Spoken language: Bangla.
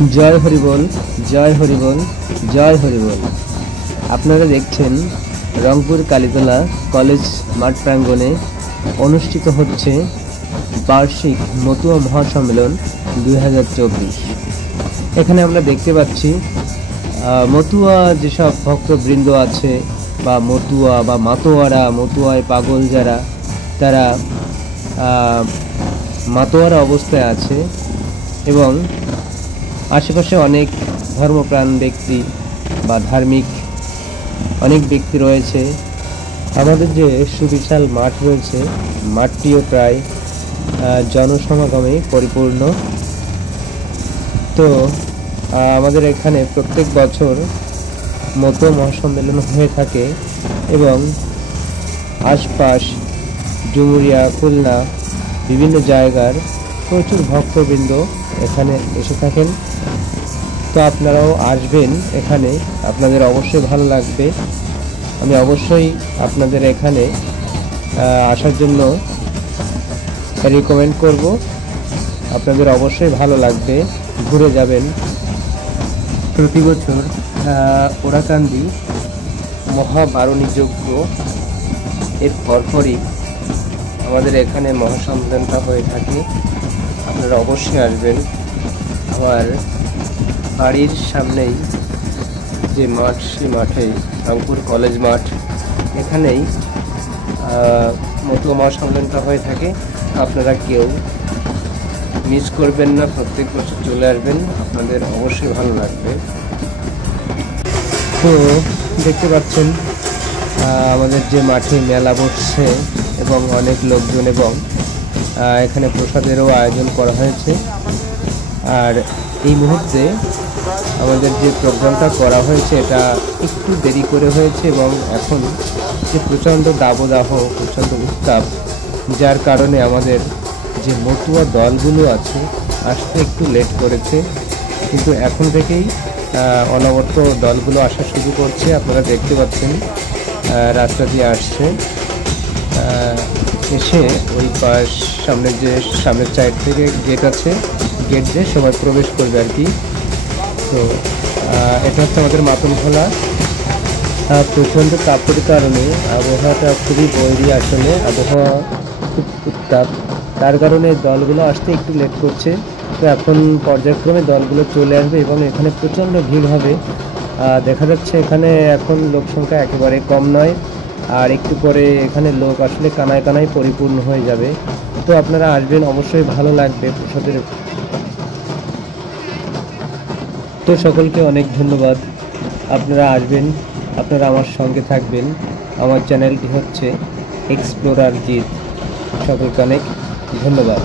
জয় হরিবোল, জয় হরিবোল, জয় হরিবোল। আপনারা দেখছেন রংপুর কালীতলা কলেজ মাঠ প্রাঙ্গণে অনুষ্ঠিত হচ্ছে বার্ষিক মতুয়া মহাসম্মেলন 2024। এখানে আমরা দেখতে পাচ্ছি মতুয়া যেসব ভক্তবৃন্দ আছে বা মতুয়া বা মাতোয়ারা, মতুয়ায় পাগল যারা, তারা মাতোয়ারা অবস্থায় আছে এবং আশেপাশে অনেক ধর্মপ্রাণ ব্যক্তি বা ধার্মিক অনেক ব্যক্তি রয়েছে। আমাদের যে সুবিশাল মাঠ রয়েছে, মাঠটিও প্রায় জনসমাগমে পরিপূর্ণ। তো আমাদের এখানে প্রত্যেক বছর মতুয়া মহাসম্মেলন হয়ে থাকে এবং আশপাশ ডুমুরিয়া, খুলনা বিভিন্ন জায়গার প্রচুর ভক্তবৃন্দ এখানে এসে থাকেন। তো আপনারাও আসবেন এখানে, আপনাদের অবশ্যই ভালো লাগবে। আমি অবশ্যই আপনাদের এখানে আসার জন্য রিকমেন্ড করব। আপনাদের অবশ্যই ভালো লাগবে, ঘুরে যাবেন। প্রতি বছর ওরাকান্দি মহাবারণী যজ্ঞ এর পরপরই আমাদের এখানে মহাসম্মেলনটা হয়ে থাকে। আপনারা অবশ্যই আসবেন। আমার বাড়ির সামনেই যে মাঠ, সেই মাঠেই রংপুর কলেজ মাঠ, এখানেই মতুয়া মহাসম্মেলনটা হয়ে থাকে। আপনারা কেউ মিস করবেন না, প্রত্যেক বছর চলে আসবেন, আপনাদের অবশ্যই ভালো লাগবে। তো দেখতে পাচ্ছেন আমাদের যে মাঠে মেলা বসছে এবং অনেক লোকজন, এবং এখানে প্রসাদেরও আয়োজন করা হয়েছে। আর এই মুহূর্তে আমাদের যে প্রোগ্রামটা করা হয়েছে এটা একটু দেরি করে হয়েছে এবং এখন যে প্রচণ্ড দাবদাহ, প্রচণ্ড উত্তাপ, যার কারণে আমাদের যে মতুয়া দলগুলো আছে আসতে একটু লেট করেছে। কিন্তু এখন থেকেই অনবরত দলগুলো আসা শুরু করছে। আপনারা দেখতে পাচ্ছেন রাস্তা দিয়ে আসছে, এসে ওই পাশ সামনের সাইড থেকে গেট আছে, গেট দিয়ে সবাই প্রবেশ করবে আর কি। তো এটা হচ্ছে আমাদের মাতন খোলা। প্রচণ্ড তাপের কারণে আবহাওয়াটা খুবই বৈরী, আসলে আবহাওয়া খুব উত্তাপ, তার কারণে দলগুলো আসতে একটু লেট করছে। তো এখন পর্যায়ক্রমে দলগুলো চলে আসবে এবং এখানে প্রচণ্ড ভিড় হবে। দেখা যাচ্ছে এখানে এখন লোক সংখ্যা একেবারে কম নয়, আর একটু পরে এখানে লোক আসলে কানায় কানায় পরিপূর্ণ হয়ে যাবে। তো আপনারা আসবেন, অবশ্যই ভালো লাগবে প্রসাদের। তো সকলকে অনেক ধন্যবাদ। আপনারা আসবেন, আপনারা আমার সঙ্গে থাকবেন। আমার চ্যানেলটি হচ্ছে এক্সপ্লোরার জিৎ। সকলকে অনেক ধন্যবাদ।